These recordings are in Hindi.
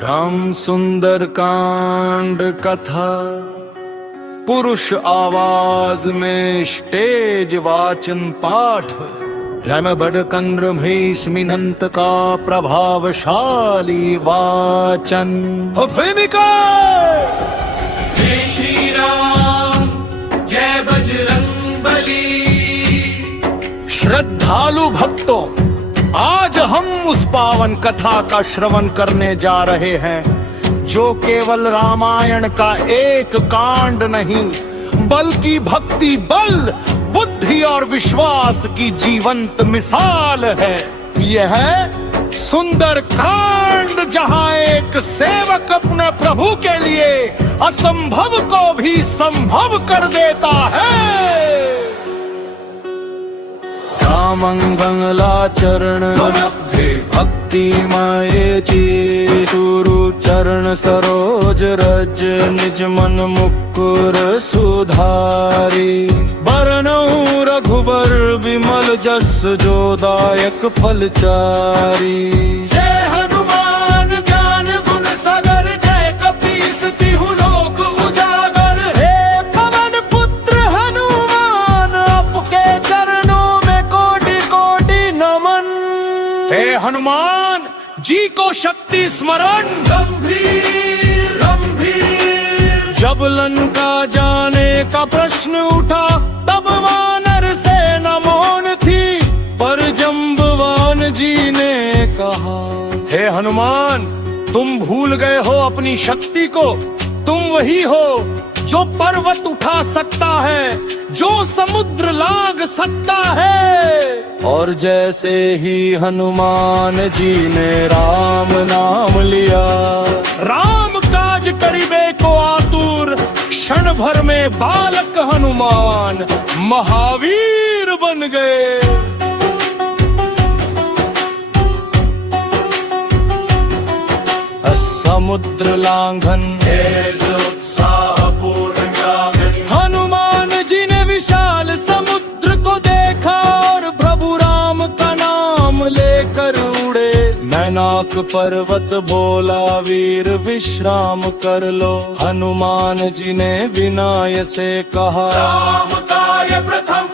राम सुंदर कांड कथा पुरुष आवाज में स्टेज वाचन पाठ रम बड़कंद्र भीष्मिनंत का प्रभावशाली वाचन। भूमिका जय श्री राम जय बजरंगबली। श्रद्धालु भक्तों, आज हम उस पावन कथा का श्रवण करने जा रहे हैं जो केवल रामायण का एक कांड नहीं बल्कि भक्ति, बल, बुद्धि और विश्वास की जीवंत मिसाल है। यह है सुंदर कांड, जहां एक सेवक अपने प्रभु के लिए असंभव को भी संभव कर देता है। मंगलाचरण भक्तिमय चेतुरु चरण सरोज रज निज मन मुकुर सुधारी। बरनऊ रघुबर विमल जस जोदायक फलचारी। जय हनुमान ज्ञान गुण सागर जय कपीस तिहु लोक उजागर। हे पवन पुत्र हनुमान आपके चरणों में कोटि कोटि नमन। हे हनुमान जी को शक्ति स्मरण। गंभीर गंभीर जब लंका जाने का प्रश्न उठा तब वानर सेना मौन थी, पर जंबवान जी ने कहा, हे हनुमान तुम भूल गए हो अपनी शक्ति को। तुम वही हो जो पर्वत उठा सकता है, जो समुद्र लांघ सकता है। और जैसे ही हनुमान जी ने राम नाम लिया, राम काज करिबे को आतुर, क्षण भर में बालक हनुमान महावीर बन गए। समुद्र लांघन हनुमान जी ने विशाल समुद्र को देखा और प्रभु राम का नाम लेकर उड़े। मैनाक पर्वत बोला वीर विश्राम कर लो। हनुमान जी ने विनय से कहा, राम कार्य प्रथम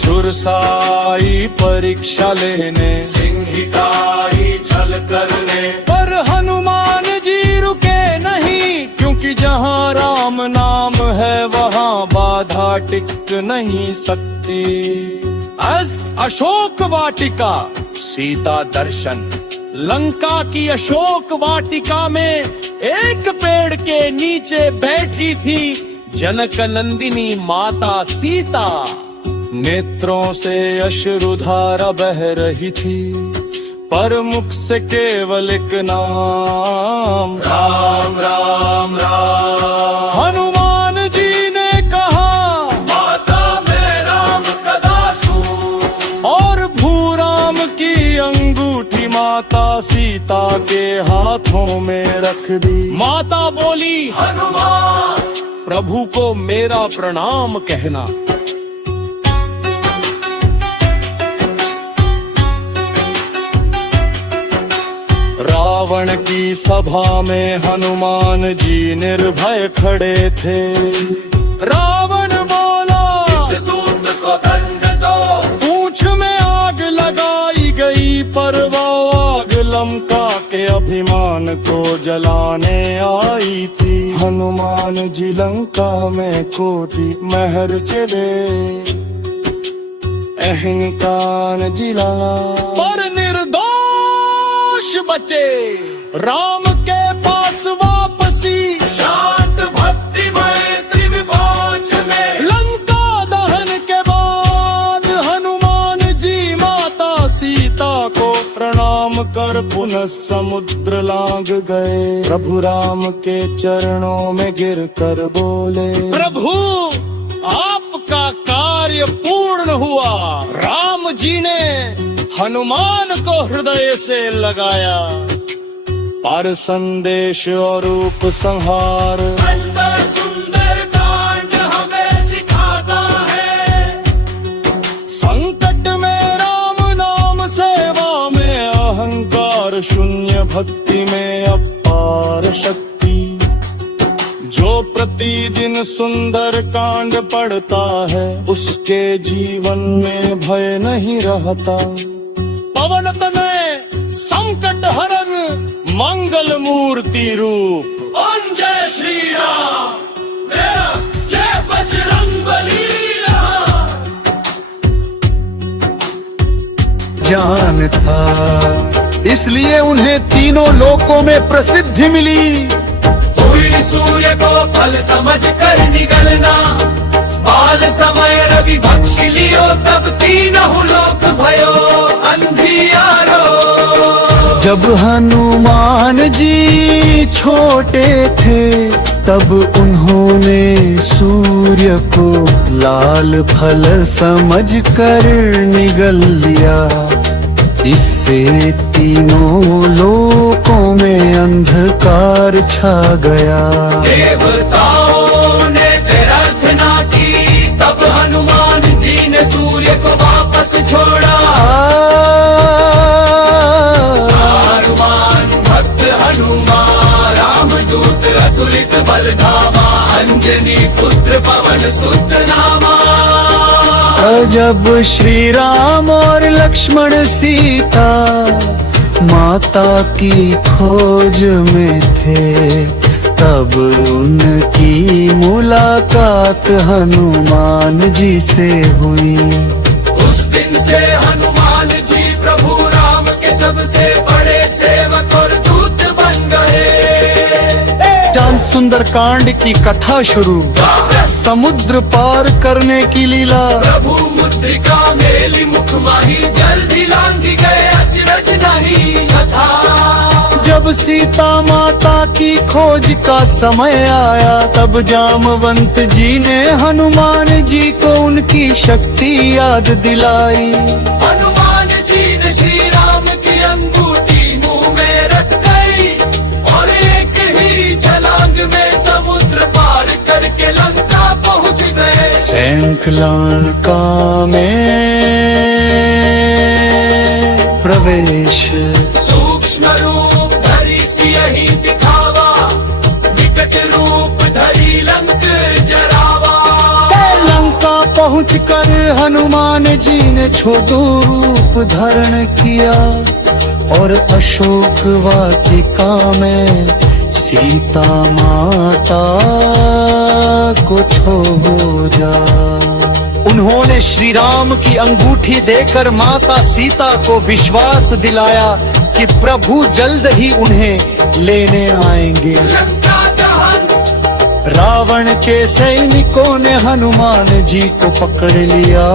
सुरसाई परीक्षा लेने, सिंहिताई छल करने। पर हनुमान जी रुके नहीं, क्योंकि जहाँ राम नाम है वहाँ बाधा टिक नहीं सकती। अशोक वाटिका सीता दर्शन। लंका की अशोक वाटिका में एक पेड़ के नीचे बैठी थी जनक नंदिनी माता सीता। नेत्रों से अश्रुधारा बह रही थी, पर मुख से केवल एक नाम, राम राम राम। हनुमान जी ने कहा, माता मैं राम का दासू। और भूराम की अंगूठी माता सीता के हाथों में रख दी। माता बोली, हनुमान प्रभु को मेरा प्रणाम कहना। रावण की सभा में हनुमान जी निर्भय खड़े थे। रावण बोला, इस दूत को दंड दो। पूंछ में आग लगाई गई, पर वो आग लंका के अभिमान को जलाने आई थी। हनुमान जी लंका में कोटि महर चले, अहंकार जिला, पर निर्दोष बचे। राम के पास वापसी शांत भक्तिमय त्रिविभोज में। लंका दहन के बाद हनुमान जी माता सीता को प्रणाम कर पुनः समुद्र लांघ गए। प्रभु राम के चरणों में गिर कर बोले, प्रभु आपका कार्य पूर्ण हुआ। राम जी ने हनुमान को हृदय से लगाया, पर संदेश और रूप संहार सुंदर सुंदर कांड हमें सिखाता है। संकट में राम नाम सेवा में अहंकार शून्य भक्ति में अपार शक्ति। जो प्रतिदिन सुंदर कांड पढ़ता है उसके जीवन में भय नहीं रहता। पवन तनय संकट हरन मंगल मूर्ति रूप। ओम जय श्री राम, मेरा जय बजरंगबली। ज्ञान था इसलिए उन्हें तीनों लोकों में प्रसिद्धि मिली। हुई सूर्य को फल समझ कर निगलना, बाल समय रवि भक्षी लियो, तब तीनों लोक भयो अंधियारो। जब हनुमान जी छोटे थे तब उन्होंने सूर्य को लाल फल समझ कर निगल लिया। इससे तीनों लोकों में अंधकार छा गया। देवताओं ने प्रार्थना की, तब हनुमान जी ने सूर्य को वापस छोड़ा। हनुमान भक्त हनुमान, रामदूत अतुलित बलधामा, अंजनी पुत्र पवन सुत नामा। जब श्री राम और लक्ष्मण सीता माता की खोज में थे तब उनकी मुलाकात हनुमान जी से हुई। उस दिन से हनुमान जी प्रभु राम के सबसे बड़े सेवक और दूत बन गए। चांद सुंदर कांड की कथा शुरू। समुद्र पार करने की लीला। प्रभु मुद्रिका मेली मुख माही, जल्दी लांगी गए अचरज नहीं था। जब सीता माता की खोज का समय आया तब जामवंत जी ने हनुमान जी को उनकी शक्ति याद दिलाई। हनुमान जी ने श्री राम की अंगूठी मुंह में रख गई और एक ही छलांग में समुद्र पार करके लंका पहुंच गए। सैंक लंका में प्रवेश। सूक्ष्म रूप धरी सियही दिखावा, विकट रूप धरी लंक जरावा। लंका पहुंचकर हनुमान जी ने छोटू रूप धारण किया और अशोक वाटिका में सीता माता को छोड़ा। उन्होंने श्री राम की अंगूठी देकर माता सीता को विश्वास दिलाया कि प्रभु जल्द ही उन्हें लेने आएंगे। लंका दहन रावण के सैनिकों ने हनुमान जी को पकड़ लिया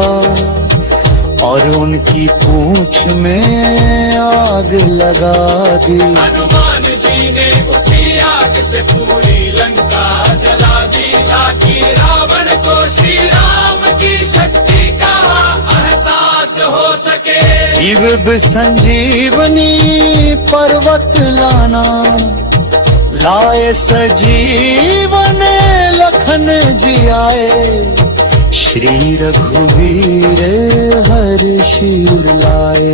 और उनकी पूंछ में आग लगा दी। हनुमान जी ने उसी आग से पूरी लंका जला दी, ताकि रावण को श्री राम की शक्ति का एहसास हो सके। दिव्य संजीवनी पर्वत लाना, लाए सजीवन लखन जी आए। श्री रघुवीर हर्षीर लाए।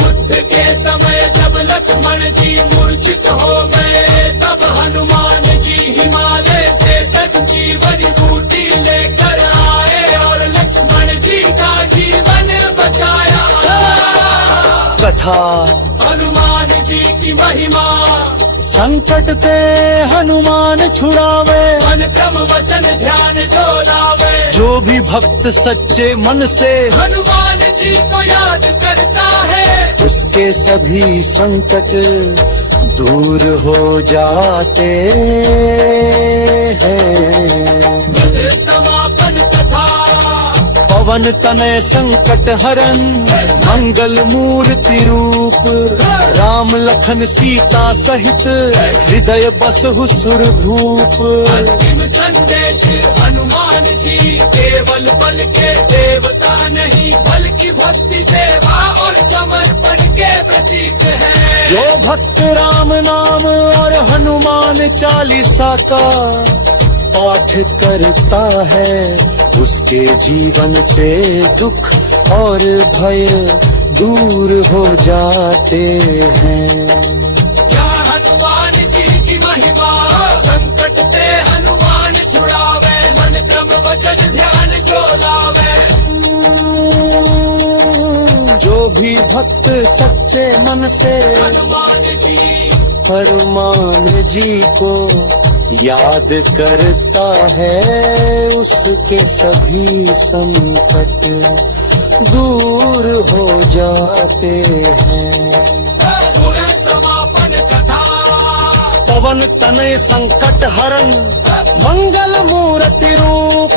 युद्ध के समय जब लक्ष्मण जी मूर्छित हो गए, तब हनुमान जी हिमालय से संजीवनी बूटी लेकर आए और लक्ष्मण जी का जीवन बचाया। कथा हनुमान जी की महिमा, संकट ते हनुमान छुड़ावे। मन क्रम वचन ध्यान जो लावे। जो भी भक्त सच्चे मन से हनुमान जी को याद करता है, उसके सभी संकट दूर हो जाते हैं। समापन कथा पवन तनय संकट हरन मंगल मूर्ति रूप। राम लखन सीता सहित हृदय बसहु सुरभूप। अंतिम संदेश हनुमान जी केवल बल के देवता नहीं, बल्कि भक्ति सेवा और समर्पण के प्रतीक है। जो भक्त राम नाम और हनुमान चालीसा का पाठ करता है, उसके जीवन से दुख और भय दूर हो जाते हैं। हनुमान जी की महिमा, संकट ते हनुमान छुड़ावे, मन क्रम वचन ध्यान जो लावे। जो भी भक्त सच्चे मन से हनुमान जी को याद करता है, उसके सभी संकट दूर हो जाते हैं। समापन कथा पवन तनय संकट हरण मंगल मूर्ति रूप,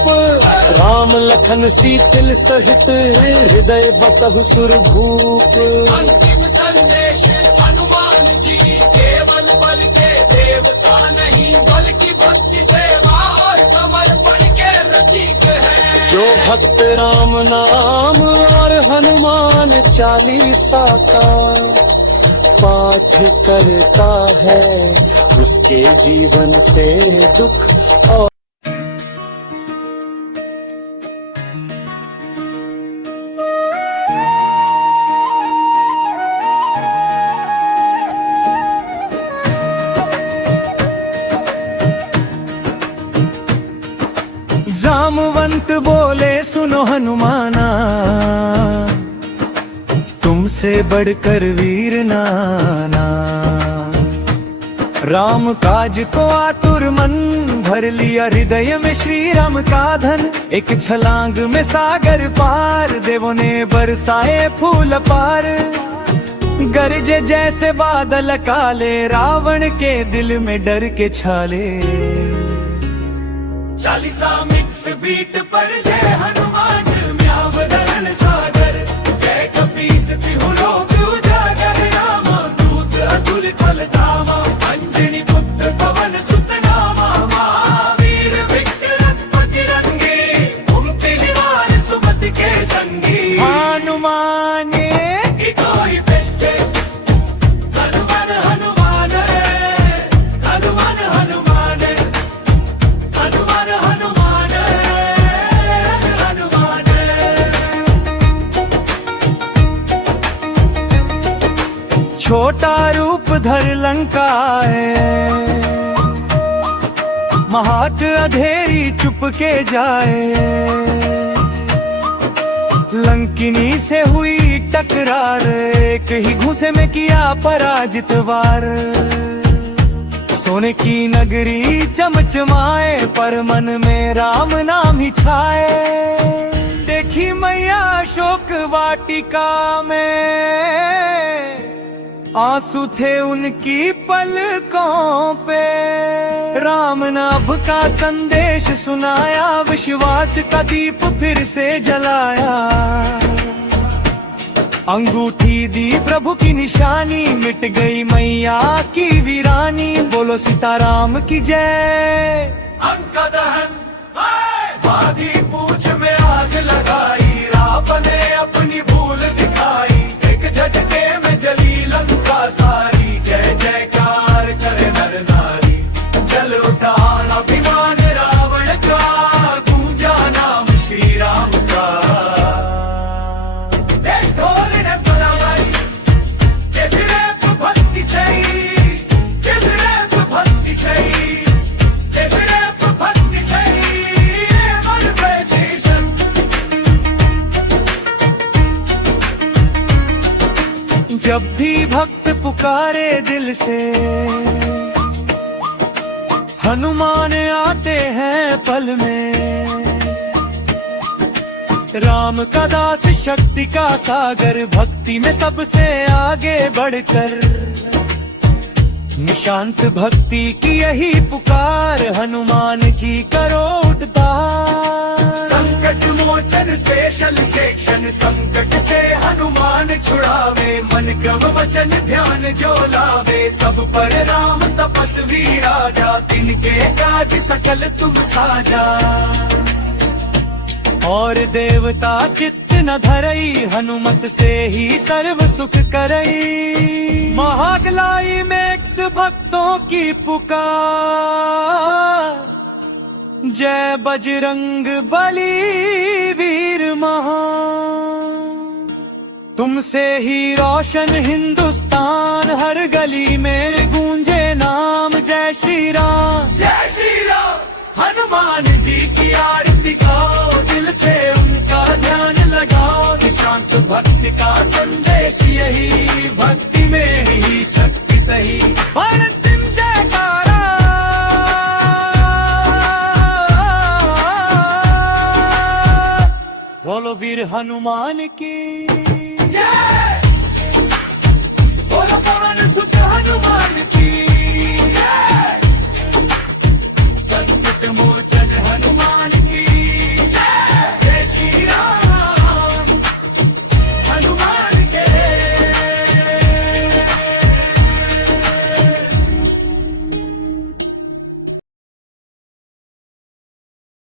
राम लखन सीतिल सहित हृदय बसहु सुर भूप। अंतिम संदेश हनुमान जी केवल बल के देवता नहीं, बल्कि भक्ति सेवा और समर्पण के प्रतीक है। जो भक्त राम नाम और हनुमान चालीसा का पाठ करता है, उसके जीवन से दुख और जामवंत बोले सुनो हनुमाना, तुमसे बढ़कर वीर नाना। राम काज को आतुर मन, भर लिया हृदय में श्री राम का धन। एक छलांग में सागर पार, देवों ने बरसाए फूल पार। गरजे जैसे बादल काले, रावण के दिल में डर के छाले। चालीसा मिक्स बीट पर जय हनुमान म्यावदन सागर, जय कपीस तिहु लोक उजागर। रामा दूत अतुलित बल धामा, अंजनी पुत्र पवन सुत नामा। महावीर विक्रम बजरंगी, कुमति निवार सुमति के संगी। हनुमान कोई फेटे हनुमान हनुमान हनुमान हनुमान हनुमान हनुमान हनुमान। छोटा रूप धर लंका है, महात अधेरी चुप के जाए। लंकिनी से हुई टकरार, एक ही घूसे में किया पराजित वार। सोने की नगरी चमचमाए, पर मन में राम नाम ही छाए। देखी मैया शोक वाटिका में, आंसू थे उनकी पलकों पे। राम ने अब का संदेश सुनाया, विश्वास का दीप फिर से जलाया। अंगूठी दी प्रभु की निशानी, मिट गई मैया की वीरानी। बोलो सीताराम की जय। अंका दहन बाधी पूछ में आग लगाई, रावण ने अपनी भूल दिखाई। एक झटके में जली लंका सारी, जय जयकार करे नर नारी। जल उठा अभिमान रावण का, गूंजा नाम श्री राम का। देश ढोल ने बुलाई, कैसे रे भक्ति सही, कैसे रे भक्ति सही, कैसे रे भक्ति सही। मन पे शीशन जब भी भक्त पुकारे दिल से, हनुमान आते हैं पल में। राम का दास शक्ति का सागर, भक्ति में सबसे आगे बढ़कर। निशांत भक्ति की यही पुकार, हनुमान जी करो उद्धार। संकट मोचन स्पेशल सेक्शन, संकट से हनुमान छुड़ावे। मन क्रम वचन ध्यान जो लावे, सब पर राम तपस्वी राजा। तिनके काज सकल तुम साजा, और देवता चित्त न धरई। हनुमत से ही सर्व सुख करई। महागलाई मेक्स भक्तों की पुकार, जय बजरंग बली वीर महान। तुमसे ही रोशन हिंदुस्तान, हर गली में गूंजे का संदेश यही, भक्ति में ही शक्ति सही। और अंतिम जयकारा, बोलो वीर हनुमान की जय, बोलो पवन सुत हनुमान की